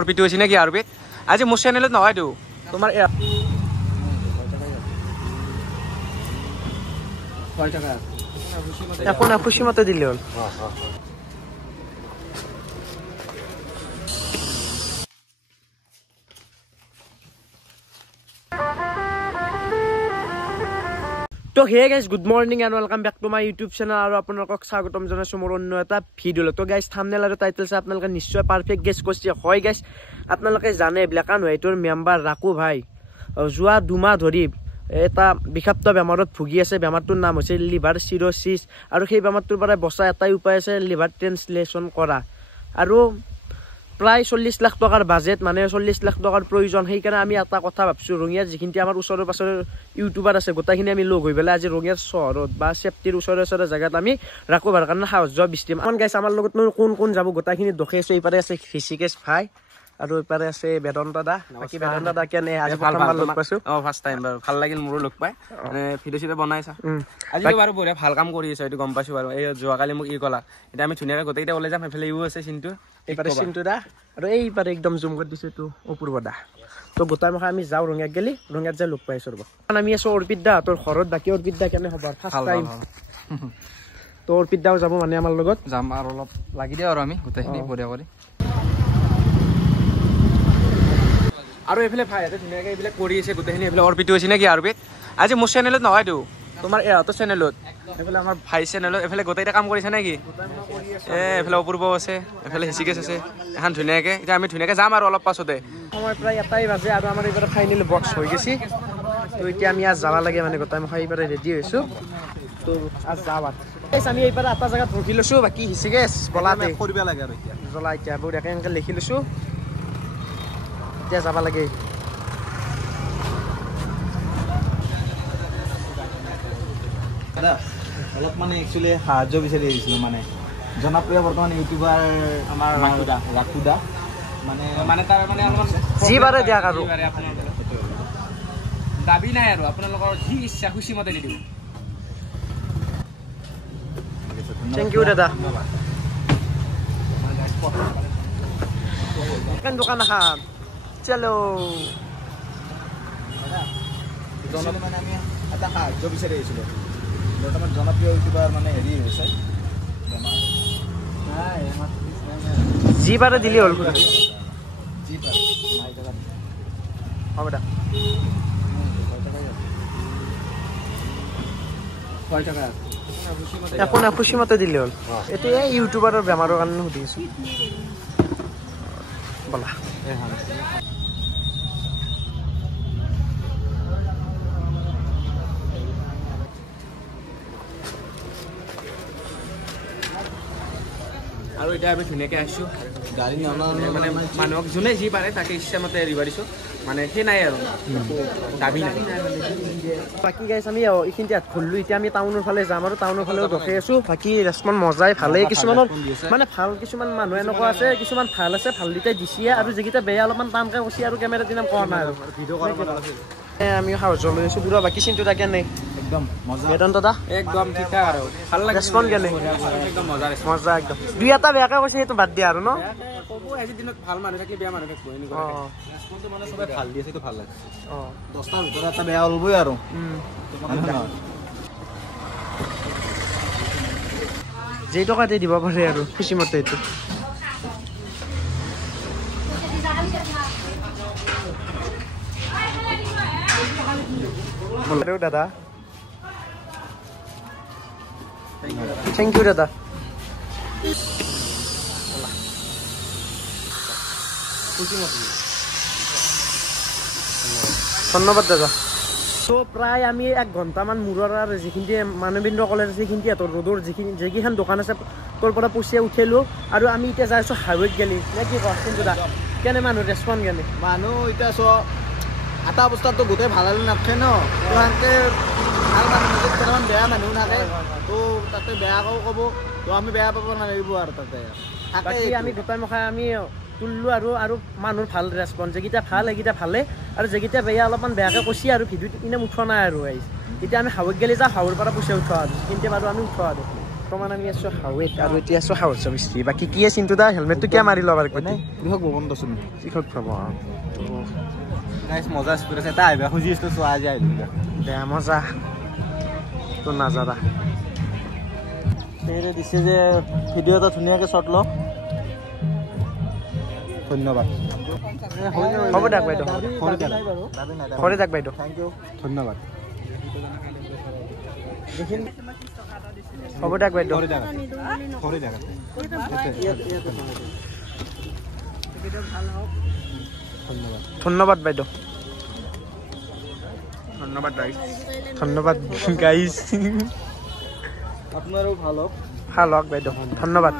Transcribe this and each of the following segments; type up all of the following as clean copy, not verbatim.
অর্পিত হয়েছি নাকি আরবিত আজ মোর চ্যানেলত নহয় তো তোমার এখন খুশি মতো দিলে হল তো hey guys good morning and welcome back to my YouTube channel আৰু আপোনালোকক স্বাগতম জনাইছো মোৰ অন্য এটা ভিডিঅ'। তো গাইজ থাম্বনেল আৰু টাইটেল চাই আপোনালোকে নিশ্চয় পাৰফেক্ট গেছ কৰিছে। হয় গাইজ, আপোনালোকে জানে ব্লেক এণ্ড হোৱাইটৰ মেম্বাৰ ৰাকু ভাই যোৱা 2 মাহ ধৰি এটা বিষাক্ত বেমাৰত ভুগি আছে। বেমাৰটোৰ নাম হৈছে লিভাৰ চিৰ'চিছ আৰু সেই বেমাৰটোৰ পৰা বচা এটাই উপায় আছে লিভাৰ ট্ৰেন্সপ্লেণ্টেশ্যন কৰা। আৰু প্ৰায় 40 লাখ টকাৰ বাজেট, মানে 40 লাখ টকাৰ প্ৰয়োজন। সেইকাৰণে আমি এটা কথা ভাবছোঁ, ৰঙিয়াৰ যিখিনি আমাৰ ওচৰৰ পাছৰ ইউটিউবাৰ আছে গোটেইখিনি আমি লগ হৈ পেলাই আজি ৰঙিয়াৰ চহৰত বা চেফটিৰ ওচৰে ওচৰে জেগাত আমি ৰাখবাৰ কাৰণে সাহায্য বিচাৰিম। এখন গাইছ আমাৰ লগত কোন কোন যাব গোটেইখিনি দেখি আছোঁ। এইপাৰে আছে ঋষিকেশ ভাই আৰু এইপাৰে আছে বেদন্ত দা। বাকী বেদন্ত দা কেনে আজি প্ৰথমবাৰ লগ পাইছোঁ। ফাৰ্ষ্ট টাইম বাৰু ভাল লাগিল মোৰো লগ পাই। মানে ভিডিঅ' চিডিঅ' বনাইছা আজি বাৰু বঢ়িয়া ভাল কাম কৰি আছে, এইটো গম পাইছোঁ বাৰু। এই যোৱাকালি মোক ক'লা, এতিয়া আমি ধুনীয়াকৈ গোটেইকেইটা ওলাই যাম। সেইফালে ইও আছে চিন্তু, এইপাৰে চিন্তু দা আৰু এইপাৰে একদম জুম কৰি দিছে এইটো অপূৰ্ব দা। তো গোটাই মখা আমি যাওঁ ৰঙিয়াত গেলি, ৰঙিয়াত যাই লগ পাইছোঁ ৰ'ব। আমি আছোঁ অৰ্পিত দা তোৰ ঘৰত। বাকী অৰ্পিত দা কেনে খবৰ? ফাৰ্ষ্ট টাইম তো অৰ্পিত দাও যাব মানে আমাৰ লগত যাম আৰু অলপ লাগি দিওঁ আৰু আমি গোটেইখিনি বঢ়িয়া কৰি। আৰু এইফালে ভাই ইয়াতে ধুনীয়াকৈ এইবিলাক কৰি আছে গোটেইখিনি। এইফালে অৰ্পিত হৈছে নেকি আৰবিত আজি মোৰ চেনেলত নহয়তো, তোমাৰ এহঁতৰ চেনেলত। এইফালে আমাৰ ভাই চেনেলত এইফালে গোটেইটা কাম কৰিছে নেকি? এইফালে অপূৰ্ব আছে, এইফালে ঋষিকেশ আছে। এখন ধুনীয়াকৈ এতিয়া আমি ধুনীয়াকৈ যাম আৰু অলপ পাছতে। সময় প্ৰায় 1টা বাজে আৰু আমাৰ এইবাৰ ফাইনেল বক্স হৈ গৈছে। তো এতিয়া আমি আজ যাব লাগে, মানে গোটাই মই এইবাৰ ৰেডি হৈছোঁ। তো আজ যাওঁ আৰু আমি এইবাৰ এটা জেগাত ৰখি লৈছোঁ। বাকী ঋষিকেশ বলাতে কৰিব লাগে আৰু এতিয়া জ্বলা এতিয়া বঢ়িয়াকৈ এনেকৈ লিখি লৈছোঁ। এতিয়া যাব লাগে। অলপ মানে একচুৱেলি সাহায্য বিচাৰি আহিছিলোঁ। মানে জনপ্ৰিয় বৰ্তমান ইউটিউবাৰ আমাৰ ৰাকু দা, মানে তাৰ মানে অলপমান যি বাৰে দিয়ক আৰু দাবী নাই আৰু আপোনালোকৰ যি ইচ্ছা খুচি মতে দি দিব। থেংক ইউ দাদা। দোকান এখন চলো। মানে আমি এটা সাহায্য বিচাৰি আহিছিলোঁ। বৰ্তমান জনপ্ৰিয় ইউটিউবাৰ মানে হেৰি হৈছে যি পাৰে দিলে হ'ল। যি হ'ব দা একো নাই, খুচি মতে দিলে হ'ল। এইটো এই ইউটিউবাৰৰ বেমাৰৰ কাৰণে সুধিছোঁ বলা। আৰু এতিয়া আমি ধুনীয়াকৈ আহিছোঁ। গাড়ী মানে মানুহক যোনে যি পাৰে তাকে ইচ্ছামতে দিব দিছোঁ। মানে সেই নাই আৰু দাবী নাই। বাকী গাইছ আমি এইখিনিতে হাত খুলিলোঁ। এতিয়া আমি টাউনৰ ফালে যাম আৰু টাউনৰ ফালেও ৰখি আছোঁ। বাকী ৰেচপঞ্চ মজাই ভালেই। কিছুমানৰ মানে ভাল, কিছুমান মানুহ এনেকুৱা আছে, কিছুমান ভাল আছে, ভাল দুটাই দিছে আৰু যিকেইটা বেয়া অলপমান টানকৈ কৈছে আৰু কেমেৰা দিনাম কোৱা নাই আৰু আমি সাহায্য লৈ আছোঁ পুৰা। বাকী চিন্তু দা কেনে? একদম মজা। বেদন্ত দা একদম ঠিক ঠাক আৰু ভাল লাগে। ৰেচপঞ্চ কেনে? একদম মজা মজা একদম। 2-এটা বেয়াকৈ কৈছে সেইটো বাদ দিয়া আৰু ন। ক'ব আজিৰ দিনত ভাল মানুহ থাকে, বেয়া মানুহ থাকিব এনেকুৱা। ৰেচপঞ্চটো মানে চবে ভাল দি আছে, সেইটো ভাল লাগে। 10টাৰ ভিতৰত এটা বেয়া হ'বই আৰু যেই টকাতে দিব পাৰে আৰু খুচিমতে এইটো। দাদা থেংক ইউ দাদা। ধন্যবাদ দাদা। তো প্ৰায় আমি 1 ঘণ্টামান মূৰৰ যিখিনি মানুহবৃন্দ কলেজ আছে সেইখিনি সিহঁতৰ ৰ'দৰ যিকেইখন দোকান আছে তোৰ পৰা পইচা উঠালোঁ আৰু আমি এতিয়া যাই আছোঁ হাইৱেত গেলি নে কি কয় কিন্তু দা? কেনে মানুহ ৰেচপঞ্চ কেনে? মানুহ এতিয়া এটা অৱস্থাততো গোটেই ভাল নাথাকে ন। তো সেনেকৈ ভাল মানুহ কেইটামান বেয়া মানুহ থাকে, তো তাতে বেয়াকেও ক'ব, তো আমি বেয়া পাব নালাগিব আৰু তাতে। বাকী আমি গোটাই মখাই আমি তুলিলোঁ আৰু মানুহৰ ভাল ৰেচপঞ্চ। যিকেইটা ভাল সেইকেইটা ভালে আৰু যিকেইটা বেয়া অলপমান বেয়াকৈ কৈছে আৰু ভিডিঅ'টো ইনে উঠোৱা নাই আৰু। এতিয়া আমি হাৱৈত গেলি যাওঁ, হাৱৈৰ পৰা পইচা উঠোৱা আৰু কিন্তু বাৰু আমি উঠোৱা আৰু বৰ্তমান আমি আছো হাৱেত আৰু এতিয়া আছো হাউচ মিস্ত্ৰী বাকি কি আছে চিন্তু দা হেলমেটটো কিয় মাৰি লব পাৰি কৃষক ভৱন দচোন কৃষক ভৱন গাইছ মজা স্পিড আছে এটা আহিবা খুজি আছো চোৱা আজি আহিলো বেয়া মজা তো নাজাৰা সেইৰে দিছে যে ভিডিঅ' এটা ধুনীয়াকৈ শ্বট লওঁ ধন্যবাদ হ'ব দিয়ক বাইদেউ ঘৰে যাক বাইদেউ থেংক ইউ ধন্যবাদ হ'ব দিয়ক বাইদেউ ধন্যবাদ বাইদেউ ধন্যবাদ গাইজ আপোনাৰো ভাল হওক ভাল হওক বাইদেউ ধন্যবাদ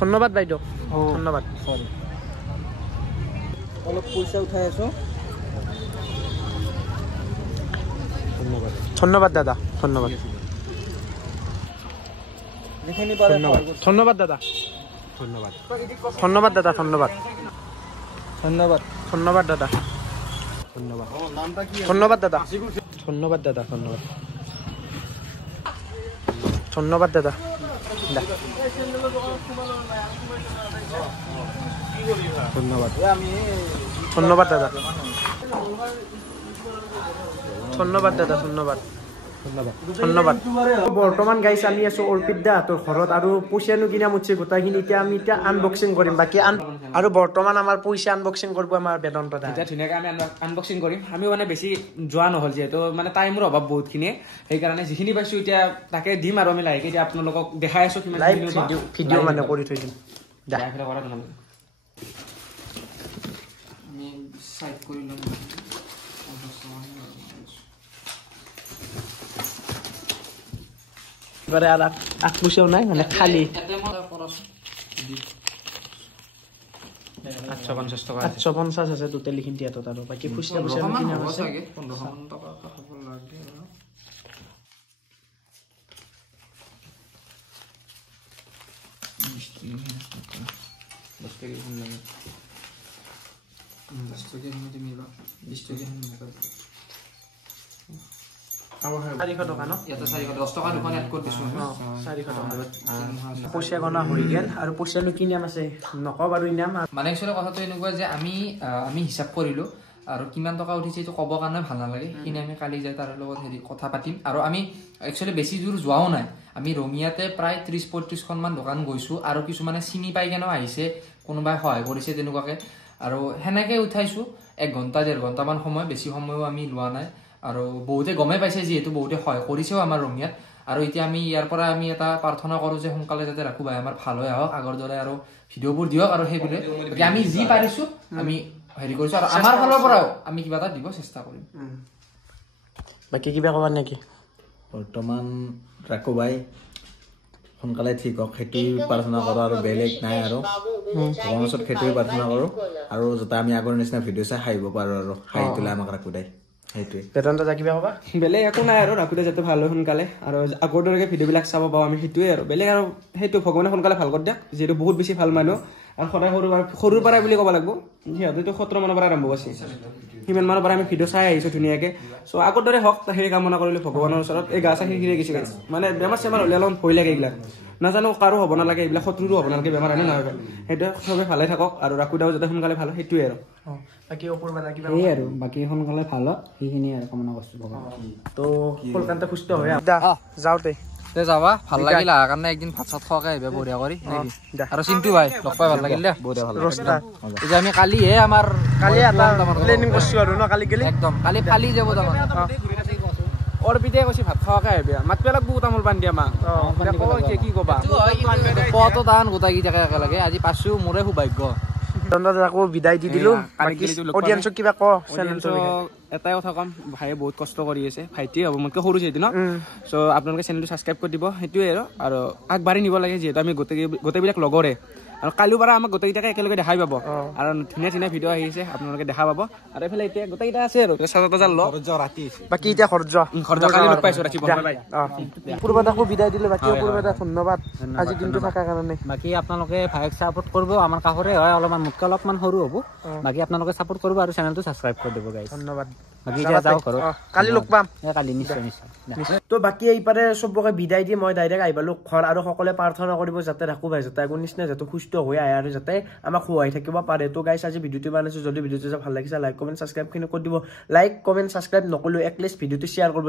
ধন্যবাদ বাইদেউ ধন্যবাদ অলপ পইচা উঠাই আছো ধন্যবাদ ধন্যবাদ দাদা ধন্যবাদ যিখিনি পাৰে ধন্যবাদ দাদা ধন্যবাদ ধন্যবাদ দাদা ধন্যবাদ ধন্যবাদ ধন্যবাদ দাদা ধন্যবাদ ধন্যবাদ দাদা ধন্যবাদ দাদা ধন্যবাদ ধন্যবাদ দাদা ধন্যবাদ ধন্যবাদ দাদা ধন্যবাদ দাদা ধন্যবাদ ধন্যবাদ বৰ্তমান গাইছ আমি আছো অৰ্পিত দা তোৰ ঘৰত আৰু পইচানো কিনা মুঠছে গোটাইখিনি এতিয়া আমি এতিয়া আনবক্সিং কৰিম বাকী আৰু বৰ্তমান আমাৰ পইচা আনবক্সিং কৰিব আমাৰ বেদান্ত দা এতিয়া ধুনীয়াকৈ আমি আনবক্সিং কৰিম আমিও মানে বেছি যোৱা নহ'ল যিহেতু মানে টাইমৰ অভাৱ বহুতখিনিয়ে সেইকাৰণে যিখিনি পাইছোঁ এতিয়া তাকে দিম আৰু আমি লাহেকৈ এতিয়া আপোনালোকক দেখাই আছোঁ লাইভ ভিডিঅ' মানে কৰি থৈ দিম কৰা নহ'লে আমি চাইড কৰি ল'ম আগ পইচাও নাই মানে খালি 850 টকা 850 আছে টোটেলি খিনি দিয়াত আৰু বাকী পইচা পইচা কিনা আছে 1500 টকা হ'ব লাগে পইচা গণা হৈ গেল আৰু পইচানো কি নাম আছে নকওঁ বাৰু ইনাম মানে একচুৱেলি কথাটো এনেকুৱা যে আমি হিচাপ কৰিলোঁ আৰু কিমান টকা উঠিছে এইটো ক'বৰ কাৰণে ভাল নালাগে সেইখিনি আমি কালি যাই তাৰ লগত কথা পাতিম আৰু আমি একচুৱেলি বেছি দূৰ যোৱাও নাই আমি ৰঙিয়াতে প্ৰায় 30-35খনমান দোকান গৈছোঁ আৰু কিছুমানে চিনি পাই কেনেও আহিছে কোনোবাই সহায় কৰিছে তেনেকুৱাকৈ আৰু সেনেকৈ উঠাইছোঁ 1 ঘণ্টা 1.5 ঘণ্টামান সময় বেছি সময়ো আমি লোৱা নাই আৰু বহুতে গমেই পাইছে যিহেতু বহুতে সহায় কৰিছেও আমাৰ ৰঙিয়াত আৰু এতিয়া আমি ইয়াৰ পৰা আমি এটা প্ৰাৰ্থনা কৰোঁ যে সোনকালে যাতে ৰাখো ভাই আমাৰ ভাল হৈ আহক আগৰ দৰে আৰু ভিডিঅ'বোৰ দিয়ক আৰু সেইবোৰে আমি যি পাৰিছোঁ আমি হেৰি কৰিছোঁ আৰু আমাৰ ফালৰ পৰাও আমি কিবা এটা দিব চেষ্টা কৰিম বাকী কিবা ক'বা নেকি বৰ্তমান ৰাখো ভাই সোনকালে ঠিক হওক সেইটোৱে প্ৰাৰ্থনা কৰোঁ আৰু বেলেগ নাই আৰু ভগৱানৰ ওচৰত সেইটোৱে প্ৰাৰ্থনা কৰোঁ আৰু যাতে আমি আগৰ নিচিনা ভিডিঅ' চাই হাঁহিব পাৰোঁ আৰু হাঁহি তোলে আমাক ৰাখো দাই সেইটোৱে বেদান্ত দা কিবা ক'বা বেলেগ একো নাই আৰু ৰাখোঁতে যাতে ভাল হয় সোনকালে আৰু আগৰ দৰেকৈ ভিডিঅ'বিলাক চাব পাওঁ আমি সেইটোৱে আৰু বেলেগ আৰু সেইটো ভগৱানে সোনকালে ভাল কৰি দিয়ক যিহেতু বহুত বেছি ভাল মানুহ আৰু সদায় সৰুৰ পৰাই বুলি ক'ব লাগিব সিহঁতেতো 17 মানৰ পৰা আৰম্ভ কৰিছে সিমান মানৰ পৰা আমি ভিডিঅ' চাই আহিছোঁ ধুনীয়াকৈ চ' আগৰ দৰে হওক সেই কামনা কৰিলোঁ ভগৱানৰ ওচৰত এই গা চা সিৰি গৈছে মানে বেমাৰ চেমাৰ হ'লে অলপ ভয় লাগে এইবিলাক নাজানো কাৰো হ'ব নালাগে এইবিলাক শত্ৰুৰো হ'ব নালাগে বেমাৰ আনি নহয় সেইটোৱে চবে ভালে থাকক আৰু ৰাখোঁতেও যাতে সোনকালে ভাল হয় সেইটোৱে আৰু বাকী অপূৰ্বা কিবা এই আৰু বাকী সোনকালে ভাল হওক সেইখিনি আৰু কামনা কৰিছোঁ ভগৱান তো সোনকালে সুস্থ হৈ যাওঁতে যাবা ভাল লাগিল আহাৰ কাৰণে একদিন ভাত চাত খোৱাকৈ আহিবা বঢ়িয়া কৰি আৰু চিন্তু ভাই লগ পাই ভাল লাগিল দে বঢ়িয়া ভাল এতিয়া আমি কালিহে আমাৰ কালি এটা প্লেনিং কৰিছোঁ আৰু ন কালি গেলি একদম কালি ফালি যাব তাৰমানে অৰ্পিতে কৈছে ভাত খোৱাকৈ আহিবি মাতিব লাগিব তামোল পাণ দিয়া মা কি ক'বা কত টান গোটাইকেইটাকে একেলগে আজি পাইছোঁ মোৰে সৌভাগ্য আকৌ বিদায় দি দিলোঁ অডিয়েন্সক কিবা ক এটাই কথা ক'ম ভাইয়ে বহুত কষ্ট কৰি আছে ভাইটিয়ে হ'ব মোতকৈ সৰু যিহেতু ন চ' আপোনালোকে চেনেলটো ছাবস্ক্ৰাইব কৰি দিব সেইটোৱে আৰু আগবাঢ়ি নিব লাগে যিহেতু আমি গোটেইবিলাক লগৰে আৰু কালিৰ পৰা আমাক গোটেইকেইটাকে একেলগে দেখাই পাব আৰু ধুনীয়া ধুনীয়া ভিডিঅ' আহিছে আপোনালোকে দেখা পাব আৰু এইফালে এতিয়া গোটেইকেইটা আছে আৰু বাকী এতিয়া ঘৰত যোৱা কালি লগ পাইছোঁ ৰাতিপুৱা অপূৰ্বাত আকৌ বিদায় দিলোঁ বাকী অপূৰ্বাত ধন্যবাদ আজি দিনটো থকাৰ কাৰণে বাকী আপোনালোকে ভাইক ছাপোৰ্ট কৰিব আমাৰ কাষৰে হয় অলপমান মোতকৈ অলপমান সৰু হ'ব বাকী আপোনালোকে ছাপোৰ্ট কৰিব আৰু চেনেলটো ছাবস্ক্ৰাইব কৰি দিব গাইজ ধন্যবাদ বাকী এতিয়া যাওঁ ঘৰত কালি লগ পাম কালি নিশ্চয় তো বাকী এইপাৰে চবকে বিদায় দি মই ডাইৰেক্ট আহি পালো ঘৰ আৰু সকলোৱে প্ৰাৰ্থনা কৰিব যাতে ৰাখো ভাই যাতে আগৰ নিচিনা যাতে সুস্থ হৈ আহে আৰু যাতে আমাক সহায় থাকিব পাৰে তো গাইছ আজি ভিডিঅ'টো বনাইছো যদি ভিডিঅ'টো ভাল লাগিছে লাইক কমেণ্ট ছাবস্ক্ৰাইবখিনি কৰি দিব লাইক কমেণ্ট ছাবস্ক্ৰাইব নকৰিলেও এটলিষ্ট ভিডিঅ'টো শ্বেয়াৰ কৰিব